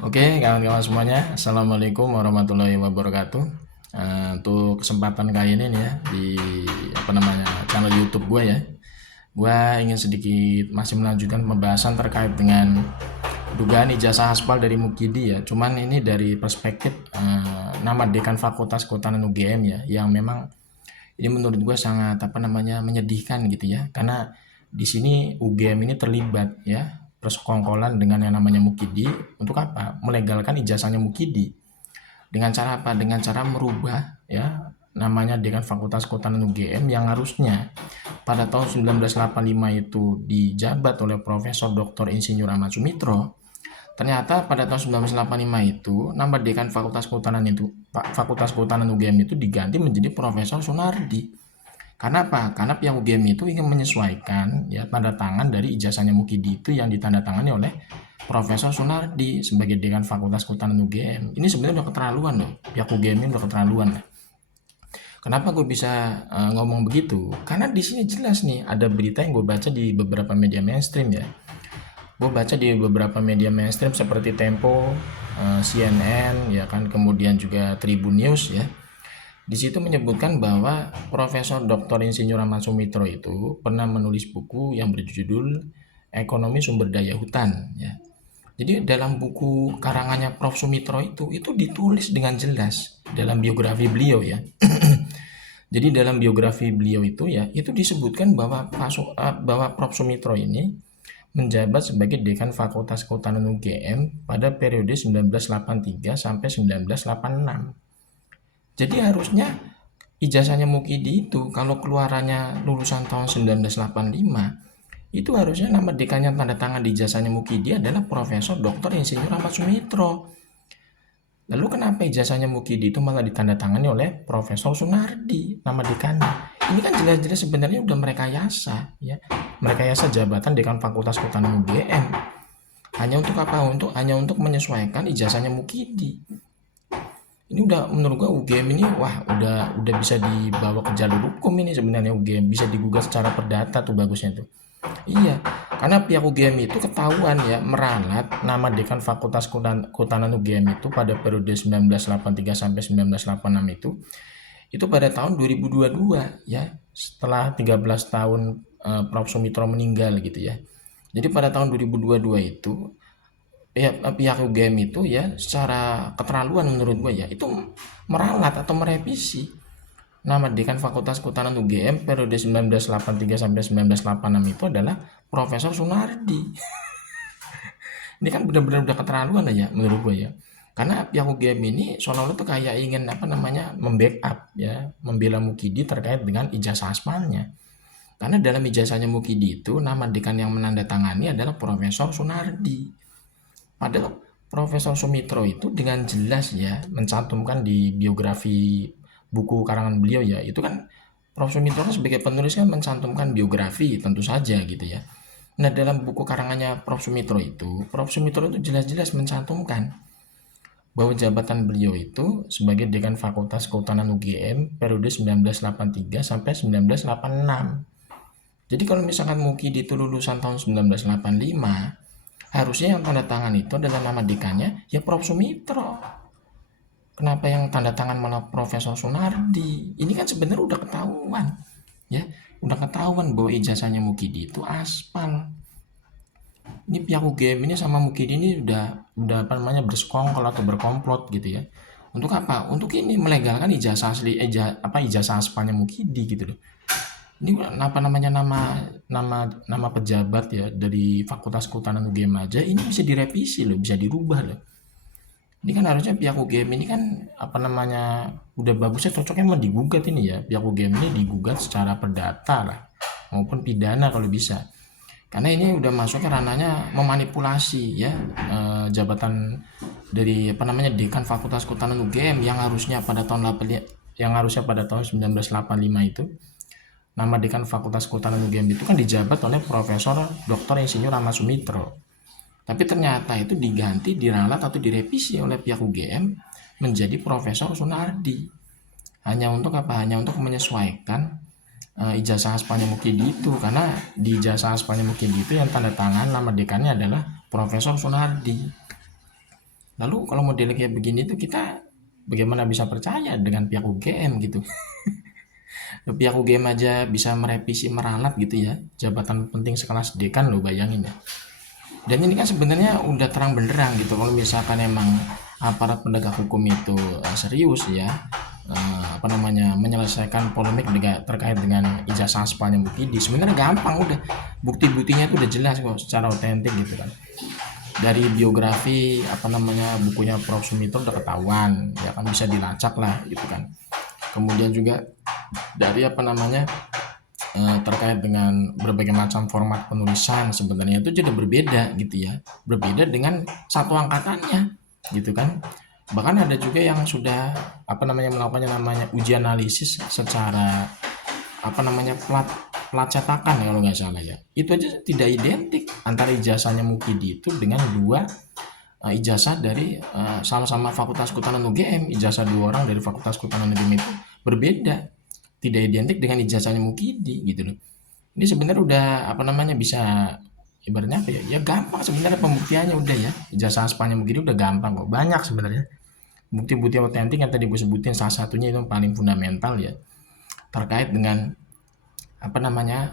Oke, kawan-kawan semuanya, Assalamualaikum warahmatullahi wabarakatuh. Untuk kesempatan kali ini nih ya di channel YouTube gue ya, gue ingin sedikit masih melanjutkan pembahasan terkait dengan dugaan ijazah aspal dari Mukidi ya. Cuman ini dari perspektif nama dekan Fakultas Kehutanan UGM ya, yang memang ini menurut gue sangat menyedihkan gitu ya, karena di sini UGM ini terlibat ya persekongkolan dengan yang namanya Mukidi untuk apa? Melegalkan ijazahnya Mukidi. Dengan cara apa? Dengan cara merubah ya namanya Dekan Fakultas Kehutanan UGM yang harusnya pada tahun 1985 itu dijabat oleh Profesor Dr. Insinyur Ahmad Sumitro. Ternyata pada tahun 1985 itu nama Dekan Fakultas Kehutanan UGM itu diganti menjadi Profesor Sunardi. Karena apa? Karena pihak UGM itu ingin menyesuaikan ya tanda tangan dari ijazahnya Mukidi itu yang ditandatangani oleh Profesor Sunardi sebagai Dekan Fakultas Kehutanan UGM. Ini sebenarnya udah keterlaluan loh. Pihak UGM ini udah keterlaluan. Kenapa gue bisa ngomong begitu? Karena di sini jelas nih ada berita yang gue baca di beberapa media mainstream ya. Gue baca di beberapa media mainstream seperti Tempo, CNN, ya kan, kemudian juga Tribun News ya. Di situ menyebutkan bahwa Profesor Dr. Insinyur Ahmad Sumitro itu pernah menulis buku yang berjudul Ekonomi Sumber Daya Hutan ya. Jadi dalam buku karangannya Prof Sumitro itu ditulis dengan jelas dalam biografi beliau ya. Jadi dalam biografi beliau itu ya, itu disebutkan bahwa Prof Sumitro ini menjabat sebagai Dekan Fakultas Kehutanan UGM pada periode 1983 sampai 1986. Jadi harusnya ijazahnya Mukidi itu kalau keluarannya lulusan tahun 1985 itu harusnya nama dekannya tanda tangan di ijazahnya Mukidi adalah Profesor Dr. Insinyur Ahmad Sumitro. Lalu kenapa ijazahnya Mukidi itu malah ditandatangani oleh Profesor Sunardi nama dekannya? Ini kan jelas-jelas sebenarnya udah merekayasa ya. Merekayasa jabatan dekan Fakultas Kehutanan UGM. Hanya untuk apa? Hanya untuk menyesuaikan ijazahnya Mukidi. Ini udah menurut gua UGM ini wah udah bisa dibawa ke jalur hukum ini sebenarnya UGM bisa digugat secara perdata tuh bagusnya tuh. Iya, karena pihak UGM itu ketahuan ya meralat nama dekan Fakultas Kehutanan UGM itu pada periode 1983 sampai 1986 itu pada tahun 2022 ya setelah 13 tahun Prof Sumitro meninggal gitu ya. Jadi pada tahun 2022 itu pihak UGM itu ya secara keterlaluan menurut gue ya itu meralat atau merevisi nama dekan Fakultas Kehutanan UGM periode 1983 sampai 1986 itu adalah Profesor Sunardi. Ini kan benar-benar udah keterlaluan aja menurut gue ya. Karena pihak UGM ini seolah-olah tuh kayak ingin membackup ya, membela Mukidi terkait dengan ijazah aspalnya. Karena dalam ijazahnya Mukidi itu nama dekan yang menandatangani adalah Profesor Sunardi. Padahal Profesor Sumitro itu dengan jelas ya mencantumkan di biografi buku karangan beliau ya itu kan Prof Sumitro kan sebagai penulis kan mencantumkan biografi tentu saja gitu ya. Nah dalam buku karangannya Prof Sumitro itu jelas-jelas mencantumkan bahwa jabatan beliau itu sebagai Dekan Fakultas Kehutanan UGM periode 1983 sampai 1986. Jadi kalau misalkan Mukidi itu lulusan tahun 1985, harusnya yang tanda tangan itu adalah nama dekannya ya Prof Sumitro. Kenapa yang tanda tangan malah Profesor Sunardi? Ini kan sebenarnya udah ketahuan, ya, udah ketahuan bahwa ijazahnya Mukidi itu aspal. Ini pihak UGM ini sama Mukidi ini udah bersekongkol atau berkomplot gitu ya. Untuk apa? Untuk ini melegalkan ijazah ijazah aspalnya Mukidi gitu loh. Ini apa namanya nama pejabat ya dari Fakultas Kehutanan UGM aja ini bisa direvisi loh, bisa dirubah loh. Ini kan harusnya pihak UGM ini kan udah bagusnya cocoknya mau digugat ini ya. Pihak UGM ini digugat secara perdata lah maupun pidana kalau bisa. Karena ini udah masuk ke ranahnya memanipulasi ya jabatan dari Dekan Fakultas Kehutanan UGM yang harusnya pada tahun 1985 itu nama Dekan Fakultas Kehutanan UGM itu kan dijabat oleh Profesor Dr. Insinyur Ahmad Sumitro. Tapi ternyata itu diganti, diralat atau direvisi oleh pihak UGM menjadi Profesor Sunardi. Hanya untuk apa? Hanya untuk menyesuaikan ijazah aspalnya Mukidi itu. Karena di ijazah aspalnya Mukidi itu yang tanda tangan nama dekannya adalah Profesor Sunardi. Lalu kalau model kayak begini tuh kita bagaimana bisa percaya dengan pihak UGM gitu? Pihak UGM aja bisa merevisi meralat gitu ya, jabatan penting sekelas dekan lo bayangin ya. Dan ini kan sebenarnya udah terang benderang gitu kalau misalkan emang aparat penegak hukum itu serius ya, apa namanya, menyelesaikan polemik terkait dengan ijazah aspalnya Mukidi, sebenarnya gampang udah, bukti-buktinya itu udah jelas kok secara otentik gitu kan. Dari biografi apa namanya bukunya Prof Sumitro udah ketahuan ya kan, bisa dilacak lah gitu kan. Kemudian juga dari apa namanya, terkait dengan berbagai macam format penulisan sebenarnya itu jadi berbeda gitu ya, berbeda dengan satu angkatannya gitu kan. Bahkan ada juga yang sudah apa namanya melakukan yang namanya uji analisis secara apa namanya plat plat cetakan ya kalau nggak salah ya. Itu aja tidak identik antara ijazahnya Mukidi itu dengan dua ijazah dari sama-sama Fakultas Kehutanan UGM. Ijazah dua orang dari Fakultas Kehutanan UGM itu berbeda, tidak identik dengan ijazahnya Mukidi gitu loh. Ini sebenarnya udah apa namanya bisa ibaratnya apa ya? Ya gampang sebenarnya pembuktiannya udah ya. Ijazah aspalnya Mukidi udah gampang kok. Banyak sebenarnya. Bukti-bukti otentik yang tadi gue sebutin salah satunya itu yang paling fundamental ya, terkait dengan apa namanya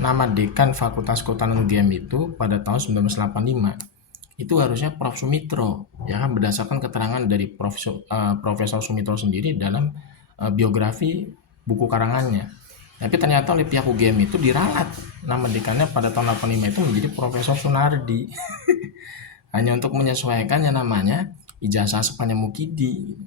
nama dekan Fakultas Kehutanan UGM itu pada tahun 1985 itu harusnya Prof Sumitro ya kan, berdasarkan keterangan dari Profesor Sumitro sendiri dalam biografi buku karangannya. Tapi ternyata oleh pihak UGM itu diralat nama dekannya pada tahun 85 itu menjadi Profesor Sunardi hanya untuk menyesuaikan yang namanya ijazah sepanjang Mukidi.